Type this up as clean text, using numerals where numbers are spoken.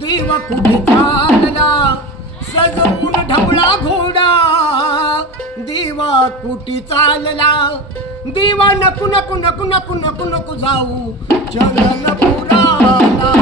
देवा कुठे चालला सजवून ढवळा घोडा देवा कुठे चालला देवा नको नको नको नको नको नको जाऊ चलन पुराला